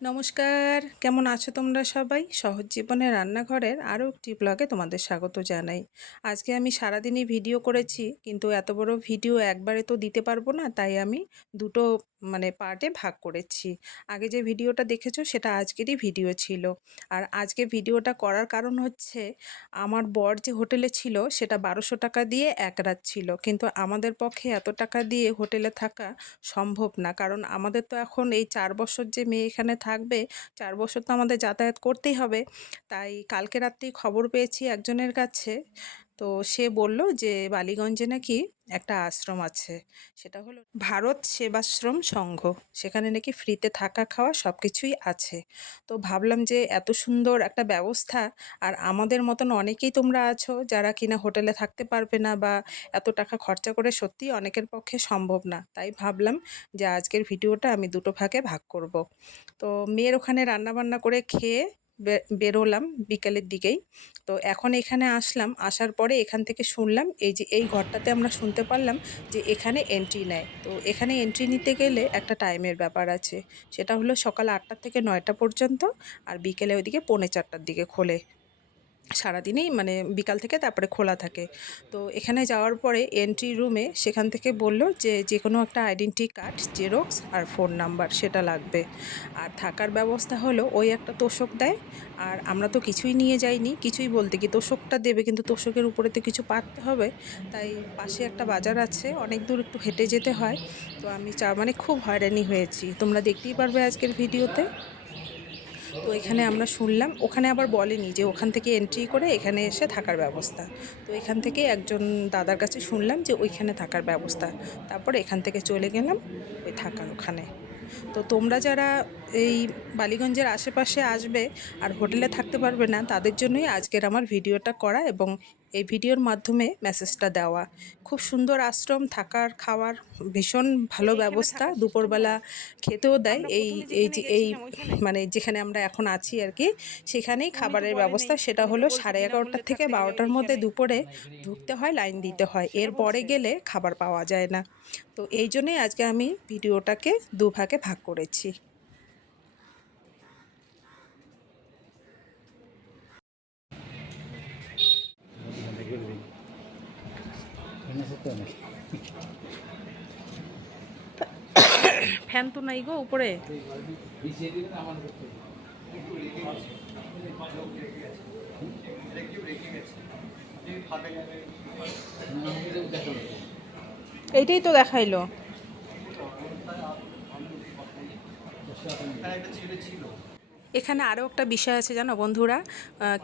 নমস্কার, কেমন আছো তোমরা সবাই? সহজ জীবনের রান্নাঘরের আরও একটি ব্লগে তোমাদের স্বাগত জানাই। আজকে আমি সারাদিনই ভিডিও করেছি, কিন্তু এত বড় ভিডিও একবারে তো দিতে পারবো না, তাই আমি দুটো পার্টে ভাগ করেছি। আগে যে ভিডিওটা দেখেছো সেটা আজকেরই ভিডিও ছিল। আর আজকে ভিডিওটা করার কারণ হচ্ছে, আমার বর যে হোটেলে ছিল সেটা 1200 টাকা দিয়ে এক রাত ছিল, কিন্তু আমাদের পক্ষে এত টাকা দিয়ে হোটেলে থাকা সম্ভব না। কারণ আমাদের তো এখন এই 4 বছর যে মেয়ে এখানে থাকবে, 4 বছর তো আমাদের যাতায়াত করতেই হবে। তাই কালকে রাত্রেই খবর পেয়েছি একজনের কাছে। তো সে বলল যে বালিগঞ্জে নাকি একটা আশ্রম আছে, সেটা হলো ভারত সেবাশ্রম সংঘ। সেখানে নাকি ফ্রিতে থাকা খাওয়া সব কিছুই আছে। তো ভাবলাম যে এত সুন্দর একটা ব্যবস্থা, আর আমাদের মতন অনেকেই তোমরা আছো যারা কিনা হোটেলে থাকতে পারবে না, বা এত টাকা খরচা করে সত্যিই অনেকের পক্ষে সম্ভব না। তাই ভাবলাম যে আজকের ভিডিওটা আমি দুটো ভাগে ভাগ করব। তো মেয়ের ওখানে রান্নাবান্না করে খেয়ে বেরোলাম বিকেলের দিকেই। তো এখন এখানে আসলাম, আসার পরে এখান থেকে শুনলাম এই যে এই ঘরটাতে আমরা শুনতে পারলাম যে এখানে এন্ট্রি নেয়। তো এখানে এন্ট্রি নিতে গেলে একটা টাইমের ব্যাপার আছে, সেটা হলো সকাল 8টা থেকে 9টা পর্যন্ত, আর বিকেলে ওইদিকে 3:45টার দিকে খোলে। সারাদিনই বিকাল থেকে তারপরে খোলা থাকে। তো এখানে যাওয়ার পরে এন্ট্রি রুমে সেখান থেকে বলল যে যে কোনো একটা আইডেন্টি কার্ড জেরক্স আর ফোন নাম্বার সেটা লাগবে। আর থাকার ব্যবস্থা হলো ওই একটা তোশক দেয়। আর আমরা তো কিছুই নিয়ে যাইনি, কিছুই বলতে কি তোশকটা দেবে, কিন্তু তোশকের উপরে তো কিছু পাততে হবে। তাই পাশে একটা বাজার আছে, অনেক দূর একটু হেঁটে যেতে হয়। তো আমি খুব হয়রানি হয়েছি, তোমরা দেখতেই পারবে আজকের ভিডিওতে। তো এখানে আমরা শুনলাম, ওখানে আবার বলেনি যে ওখান থেকে এন্ট্রি করে এখানে এসে থাকার ব্যবস্থা। তো এখান থেকে একজন দাদার কাছে শুনলাম যে ওইখানে থাকার ব্যবস্থা। তারপর এখান থেকে চলে গেলাম ওই থাকার ওখানে। তো তোমরা যারা এই বালিগঞ্জের আশেপাশে আসবে আর হোটেলে থাকতে পারবে না, তাদের জন্যই আজকের আমার ভিডিওটা করা এবং এই ভিডিওর মাধ্যমে মেসেজটা দেওয়া। খুব সুন্দর আশ্রম, থাকার খাওয়ার ভীষণ ভালো ব্যবস্থা। দুপুরবেলা খেতেও দেয় এই এই যে এই যেখানে আমরা এখন আছি আর কি, সেখানেই খাবারের ব্যবস্থা। সেটা হলো 11:30 থেকে 12টার মধ্যে দুপুরে ঢুকতে হয়, লাইন দিতে হয়, এর পরে গেলে খাবার পাওয়া যায় না। তো এই জন্যই আজকে আমি ভিডিওটাকে দুভাগে ভাগ করেছি। ফ্যান তো নাই গো উপরে। এইটাই তো দেখাইলো। এখানে আরও একটা বিষয় আছে জানো বন্ধুরা,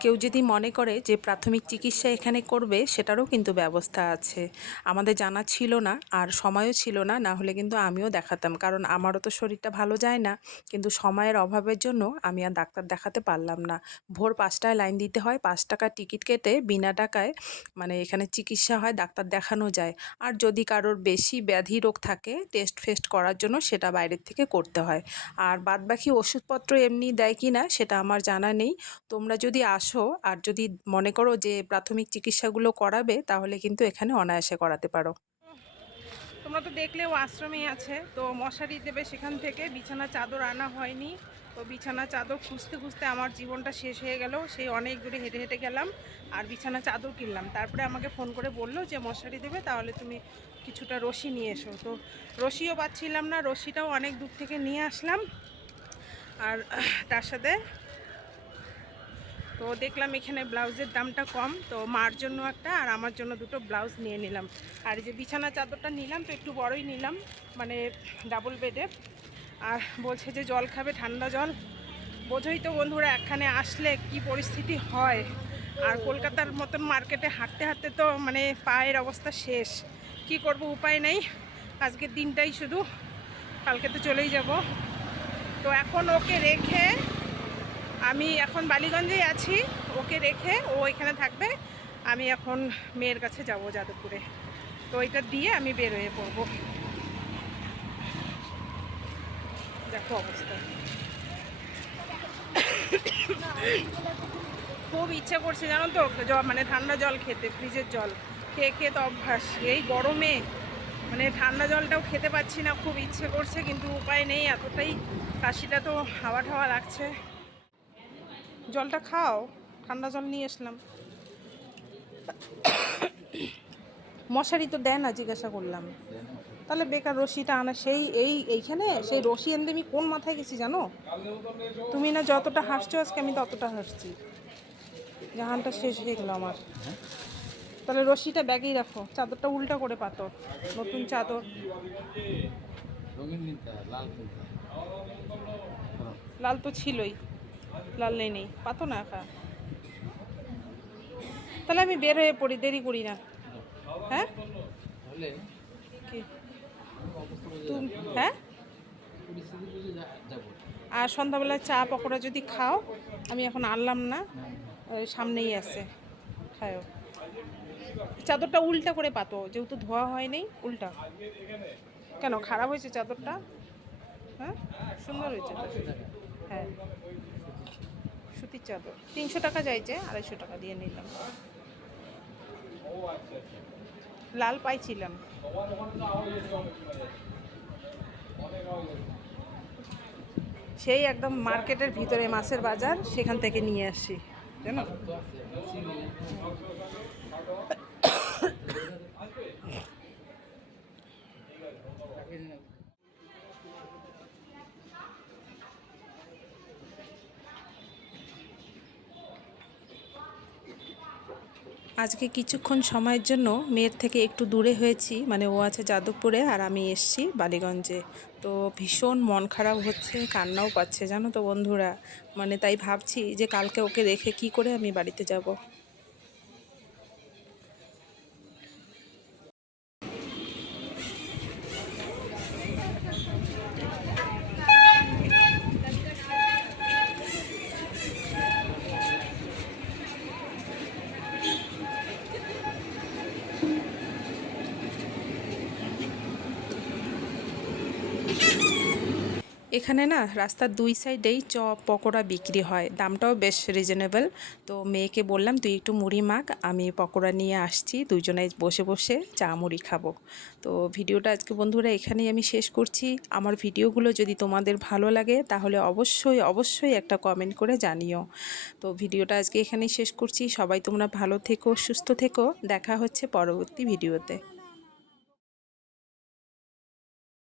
কেউ যদি মনে করে যে প্রাথমিক চিকিৎসা এখানে করবে, সেটারও কিন্তু ব্যবস্থা আছে। আমাদের জানা ছিল না, আর সময়ও ছিল না, না হলে কিন্তু আমিও দেখাতাম, কারণ আমারও তো শরীরটা ভালো যায় না। কিন্তু সময়ের অভাবের জন্য আমি আর ডাক্তার দেখাতে পারলাম না। ভোর 5টায় লাইন দিতে হয়, 5 টাকা টিকিট কেটে বিনা টাকায় এখানে চিকিৎসা হয়, ডাক্তার দেখানো যায়। আর যদি কারোর বেশি ব্যাধি রোগ থাকে, টেস্ট ফেস্ট করার জন্য সেটা বাইরের থেকে করতে হয়। আর বাদবাকি ওষুধপত্র এমনি দেয় কি না সেটা আমার জানা নেই। তোমরা যদি আসো আর যদি মনে করো যে প্রাথমিক চিকিৎসাগুলো করাবে, তাহলে কিন্তু এখানে অনায়াসে করাতে পারো। তোমরা তো দেখলে ও আশ্রমেই আছে, তো মশারি দেবে সেখান থেকে। বিছানা চাদর আনা হয়নি, তো বিছানা চাদর খুঁজতে খুঁজতে আমার জীবনটা শেষ হয়ে গেল। সেই অনেক দূরে হেঁটে হেঁটে গেলাম আর বিছানা চাদর কিনলাম। তারপরে আমাকে ফোন করে বললো যে মশারি দেবে, তাহলে তুমি কিছুটা রশি নিয়ে এসো। তো রশিও পাচ্ছিলাম না, রশিটাও অনেক দূর থেকে নিয়ে আসলাম। আর তার সাথে তো দেখলাম এখানে ব্লাউজের দামটা কম, তো মার জন্য একটা আর আমার জন্য দুটো ব্লাউজ নিয়ে নিলাম। আর এই যে বিছানা চাদরটা নিলাম, তো একটু বড়ই নিলাম, ডাবল বেডের। আর বলছে যে জল খাবে, ঠান্ডা জল। বোঝোই তো বন্ধুরা এখানে আসলে কি পরিস্থিতি হয়। আর কলকাতার মতন মার্কেটে হাঁটতে হাঁটতে তো পায়ের অবস্থা শেষ। কি করব, উপায় নেই। আজকের দিনটাই শুধু, কালকে তো চলেই যাব। তো এখন ওকে রেখে, আমি এখন বালিগঞ্জেই আছি, ওকে রেখে ও এখানে থাকবে। আমি এখন মেয়ের কাছে যাব যাদবপুরে। তো এটা দিয়ে আমি বের হয়ে পড়বো। দেখো অবস্থা, খুব ইচ্ছা করছে জানো তো ঠান্ডা জল খেতে, ফ্রিজের জল খেয়ে খেয়ে তো অভ্যাস। এই গরমে মানে ঠান্ডা জলটাও খেতে পাচ্ছি না, খুব ইচ্ছে করছে কিন্তু উপায় নেই, এতটাই কাশিটা তো হাওয়া ঠাওয়া লাগছে। জলটা খাও, ঠান্ডা জল নিয়ে আসলাম। মশারি তো দেয় না, জিজ্ঞাসা করলাম। তাহলে বেকার রশিটা আনা, এইখানে সেই রশি এনে আমি কোন মাথায় গেছি জানো? তুমি না যতটা হাসছো আজকে আমি ততটা হাসছি। জাহানটা শেষ হয়ে গেল আমার। তাহলে রশিটা ব্যাগেই রাখো, চাদরটা উল্টা করে পাতো, নতুন চাদর। লাল তো ছিলই, লাল নেই পাতো না একা। তাহলে আমি বের হয়ে পড়ি, দেরি করি না। হ্যাঁ কি হ্যাঁ, আর সন্ধ্যাবেলায় চা পকোড়া যদি খাও, আমি এখন আনলাম না, সামনেই আছে, খাও। চাদরটা উল্টা করে পাতো, যেহেতু ধোয়া হয়নি, উল্টা। কেন খারাপ হয়েছে চাদরটা? হ্যাঁ সুন্দর হয়েছে তো। হ্যাঁ সুতির চাদর 300 টাকা চাইছে, 250 টাকা দিয়ে নিলাম। লাল পাইছিলাম। সেই একদম মার্কেটের ভিতরে মাছের বাজার, সেখান থেকে নিয়ে আসি জানো। আজকে কিছুক্ষণ সময়ের জন্য মেয়ের থেকে একটু দূরে হয়েছি, মানে ও আছে যাদবপুরে আর আমি এসছি বালিগঞ্জে। তো ভীষণ মন খারাপ হচ্ছে, কান্নাও পাচ্ছে জানো তো বন্ধুরা। মানে তাই ভাবছি যে কালকে ওকে রেখে কি করে আমি বাড়িতে যাব। এখানে না রাস্তার 2 সাইডেই চপ পকোড়া বিক্রি হয়, দামটাও বেশ রিজনেবল। তো মেয়েকে বললাম তুই একটু মুড়ি মাখ, আমি পকোড়া নিয়ে আসছি, দুজনে বসে বসে চা মুড়ি খাবো। তো ভিডিওটা আজকে বন্ধুরা এখানেই আমি শেষ করছি। আমার ভিডিওগুলো যদি তোমাদের ভালো লাগে তাহলে অবশ্যই অবশ্যই একটা কমেন্ট করে জানিও। তো ভিডিওটা আজকে এখানেই শেষ করছি। সবাই তোমরা ভালো থেকো, সুস্থ থেকো, দেখা হচ্ছে পরবর্তী ভিডিওতে।